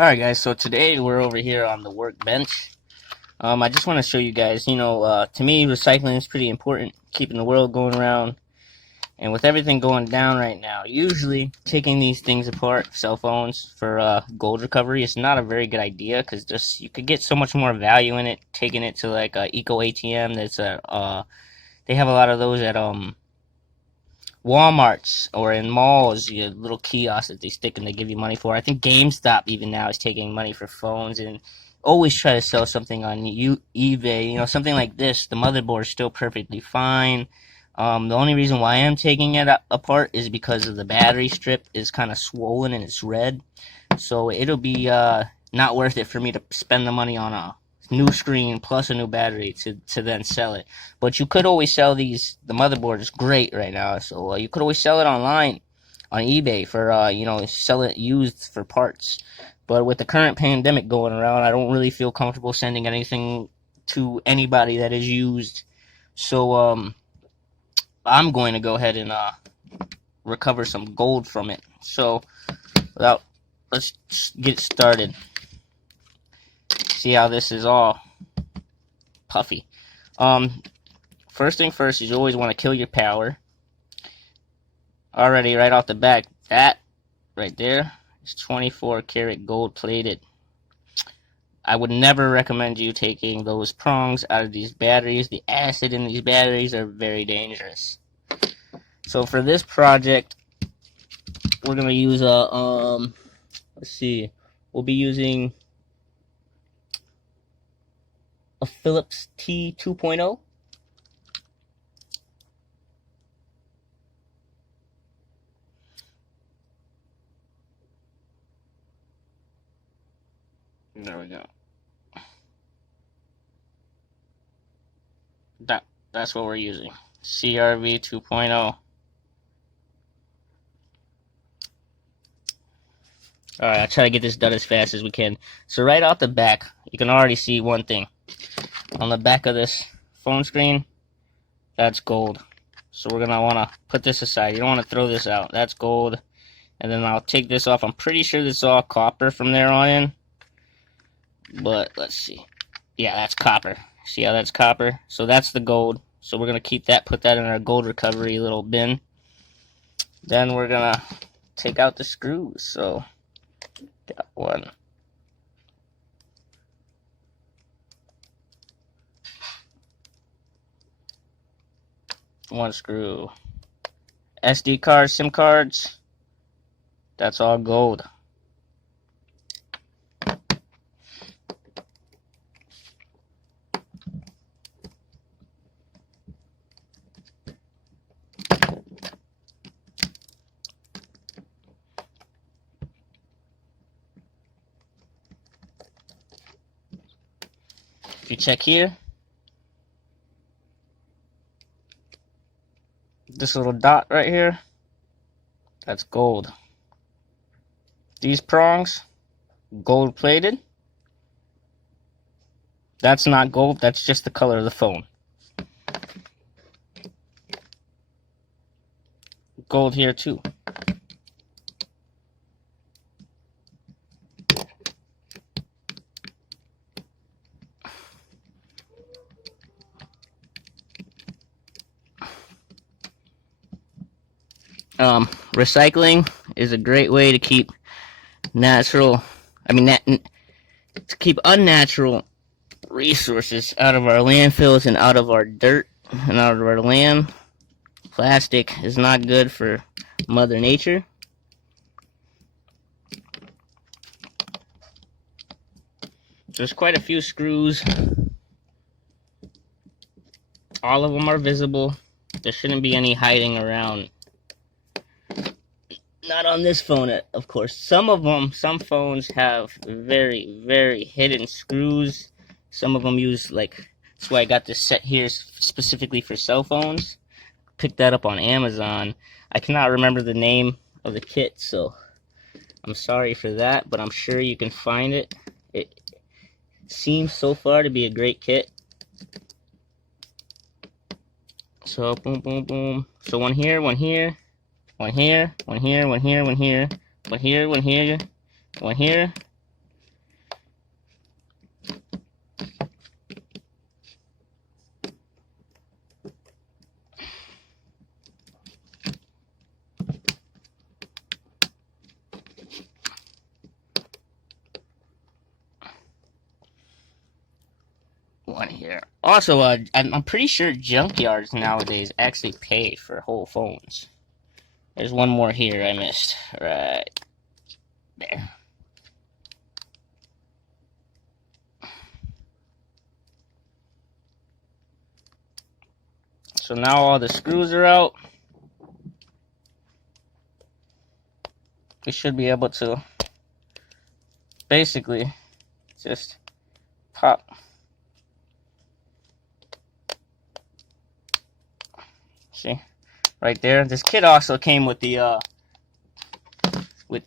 Alright guys, so today we're over here on the workbench. I just want to show you guys, to me recycling is pretty important, keeping the world going around. And with everything going down right now, usually taking these things apart, cell phones, for gold recovery is not a very good idea, because just you could get so much more value in it, taking it to like a Eco ATM. They have a lot of those at Walmarts or in malls, you have little kiosks that they stick and they give you money for. I think GameStop even now is taking money for phones, and always try to sell something on eBay. Something like this. The motherboard is still perfectly fine. The only reason why I'm taking it apart is because of the battery strip is kind of swollen and it's red. So it'll be not worth it for me to spend the money on a new screen plus a new battery to then sell it. But you could always sell these. The motherboard is great right now, so you could always sell it online on eBay for sell it used for parts. But with the current pandemic going around, I don't really feel comfortable sending anything to anybody that is used. So I'm going to go ahead and recover some gold from it. So let's get started. See how this is all puffy. First thing first is you always want to kill your power. Already right off the bat, that right there is 24 karat gold plated. I would never recommend you taking those prongs out of these batteries. The acid in these batteries are very dangerous. So for this project, we're gonna use a we'll be using a Philips T2.0. There we go. That's what we're using. CRV 2.0. Alright, I'll try to get this done as fast as we can. So right off the back, you can already see one thing. On the back of this phone screen, that's gold. So we're going to want to put this aside. You don't want to throw this out. That's gold. And then I'll take this off. I'm pretty sure this is all copper from there on in. But let's see. Yeah, that's copper. See how that's copper? So that's the gold. So we're going to keep that, put that in our gold recovery little bin. Then we're going to take out the screws. So, got one. One screw. SD cards, SIM cards. That's all gold. If you check here, this little dot right here, that's gold. These prongs, gold plated. That's not gold, that's just the color of the phone. Gold here too. Recycling is a great way to keep to keep unnatural resources out of our landfills and out of our dirt and out of our land. Plastic is not good for Mother Nature. There's quite a few screws. All of them are visible. There shouldn't be any hiding around. Not on this phone, of course. Some phones have very, very hidden screws. Some of them use, that's why I got this set here specifically for cell phones. Picked that up on Amazon. I cannot remember the name of the kit, so I'm sorry for that, but I'm sure you can find it. It seems so far to be a great kit. So, boom, boom, boom. So one here, one here. One here, one here, one here, one here, one here, one here, one here, one here. Also, I'm pretty sure junkyards nowadays actually pay for whole phones. There's one more here I missed. Right there. So now all the screws are out. We should be able to basically just pop. See? Right there. This kit also came with the with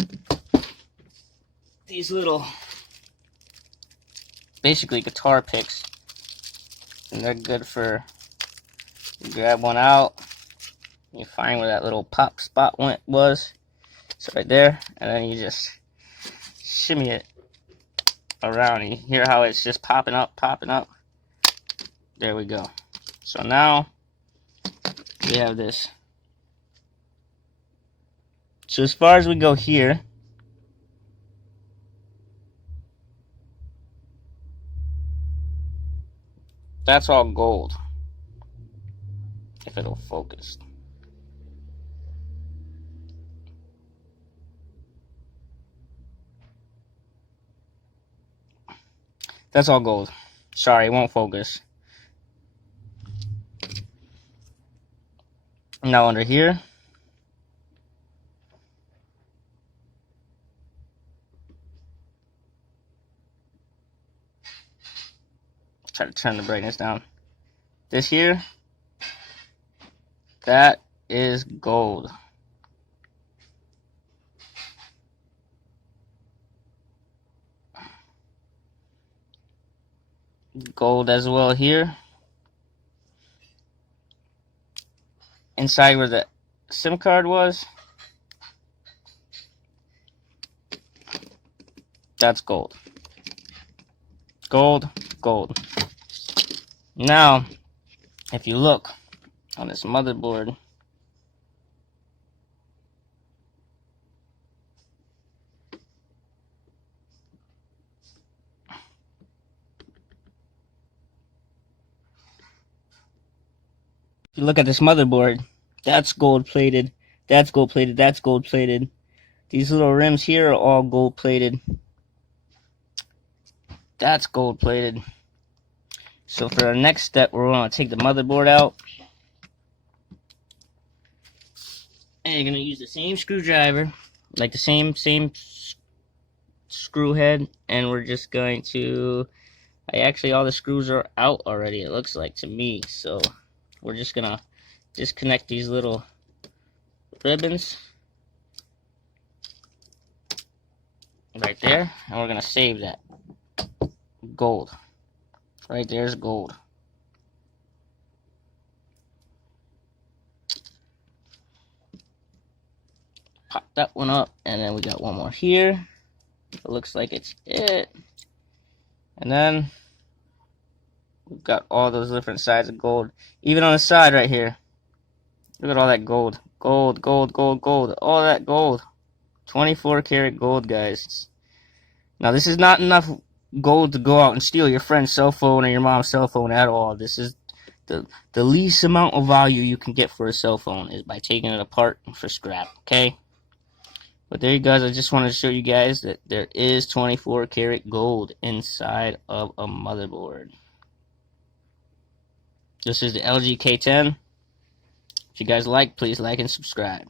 these little basically guitar picks. And they're good for, you grab one out, you find where that little pop spot was. So right there, and then you just shimmy it around. You hear how it's just popping up, popping up. There we go. So now we have this. So as far as we go here, that's all gold. If it'll focus. That's all gold. Sorry, it won't focus. Now under here, try to turn the brightness down. This here, that is gold. Gold as well here. Inside where the SIM card was, that's gold. Gold, gold. Now, if you look on this motherboard, if you look at this motherboard, that's gold plated, that's gold plated, that's gold plated. These little rims here are all gold plated. That's gold plated. So for our next step, we're going to take the motherboard out. And you're going to use the same screwdriver, like the same screw head, and we're just going to, actually all the screws are out already, it looks like to me. So we're just going to disconnect these little ribbons right there, and we're going to save that. Gold. Right there's gold. Pop that one up, and then we got one more here. It looks like it's it. And then we've got all those different sides of gold. Even on the side right here. Look at all that gold. Gold, gold, gold, gold. All that gold. 24 karat gold, guys. Now this is not enough gold to go out and steal your friend's cell phone or your mom's cell phone at all. This is the least amount of value you can get for a cell phone is by taking it apart for scrap, okay? But there you guys, I just wanted to show you guys that there is 24 karat gold inside of a motherboard. This is the LG-K10. If you guys like, please like and subscribe.